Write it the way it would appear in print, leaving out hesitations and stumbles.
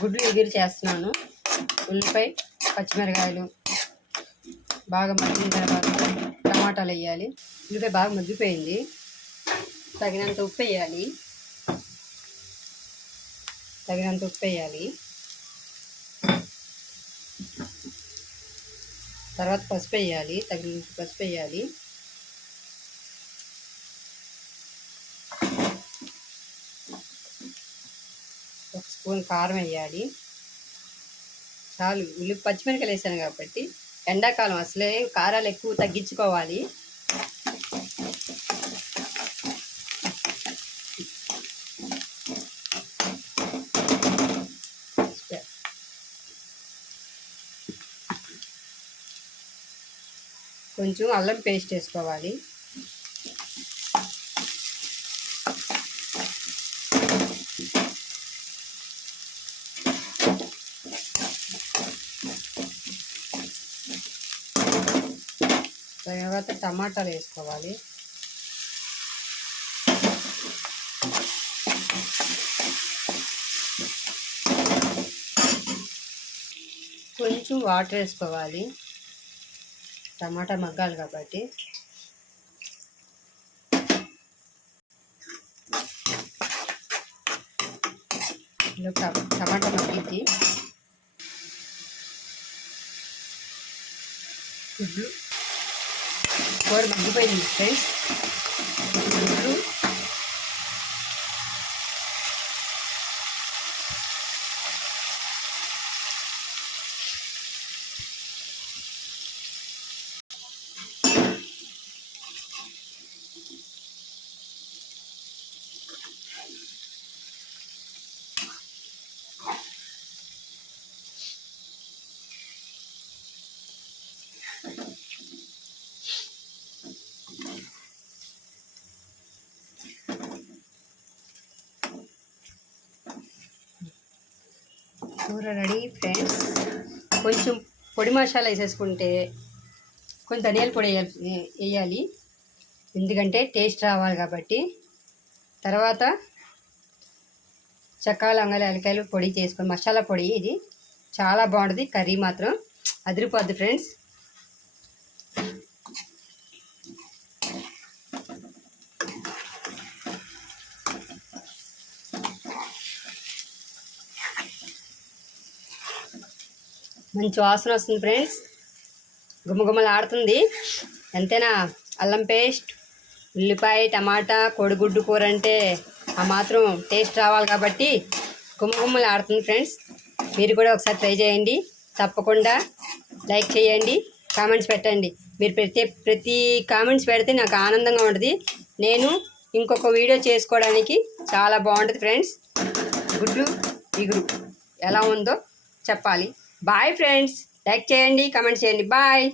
గుడ్లు ఎగిరి చేస్తున్నాను. ఉల్లిపాయ పచ్చిమిరకాయలు బాగా మగ్గిన తర్వాత టమాటాలు వేయాలి. ఉల్లిపాయ బాగా మగ్గిపోయింది. తగినంత ఉప్పు వేయాలి. తర్వాత పసుపు వేయాలి. తగినంత పసుపు వేయాలి. ఒక స్పూన్ కారం వేయాలి. చాలు. పచ్చిమిరకాయలు వేసాను కాబట్టి ఎండాకాలం అసలే కారాలు ఎక్కువ తగ్గించుకోవాలి. కొంచెం అల్లం పేస్ట్ వేసుకోవాలి. తర్వాత టమాటాలు వేసుకోవాలి. కొంచెం వాటర్ వేసుకోవాలి. టమాటా మగ్గాలి కాబట్టి. టమాటా మగ్గిద్ది. గుడ్లు కూర మగ్గిపోయింది ఫ్రెండ్స్. గుడ్లు కూర రెడీ ఫ్రెండ్స్. కొంచెం పొడి మసాలా వేసేసుకుంటే కొంచెం ధనియాల పొడి వేయాలి, ఎందుకంటే టేస్ట్ రావాలి కాబట్టి. తర్వాత చెక్క లవంగాలు యాలక్కాయలు పొడి చేసుకొని మసాలా పొడి, ఇది చాలా బాగుంటుంది. కర్రీ మాత్రం అదిరిపోద్ది ఫ్రెండ్స్. మంచి వాసన వస్తుంది ఫ్రెండ్స్. గుమ్మగుమ్మలు ఆడుతుంది. ఎంతైనా అల్లం పేస్ట్, ఉల్లిపాయ, టమాటా, కోడిగుడ్డు కూర అంటే ఆ మాత్రం టేస్ట్ రావాలి కాబట్టి గుమ్మగుమ్మలు ఆడుతుంది ఫ్రెండ్స్. మీరు కూడా ఒకసారి ట్రై చేయండి. తప్పకుండా లైక్ చేయండి, కామెంట్స్ పెట్టండి. మీరు ప్రతి కామెంట్స్ పెడితే నాకు ఆనందంగా ఉంటుంది. నేను ఇంకొక వీడియో చేసుకోవడానికి చాలా బాగుంటుంది ఫ్రెండ్స్. గుడ్లు ఇగురు ఎలా ఉందో చెప్పాలి. Bye friends. లైక్ చేయండి, కామెంట్ చేయండి. బాయ్.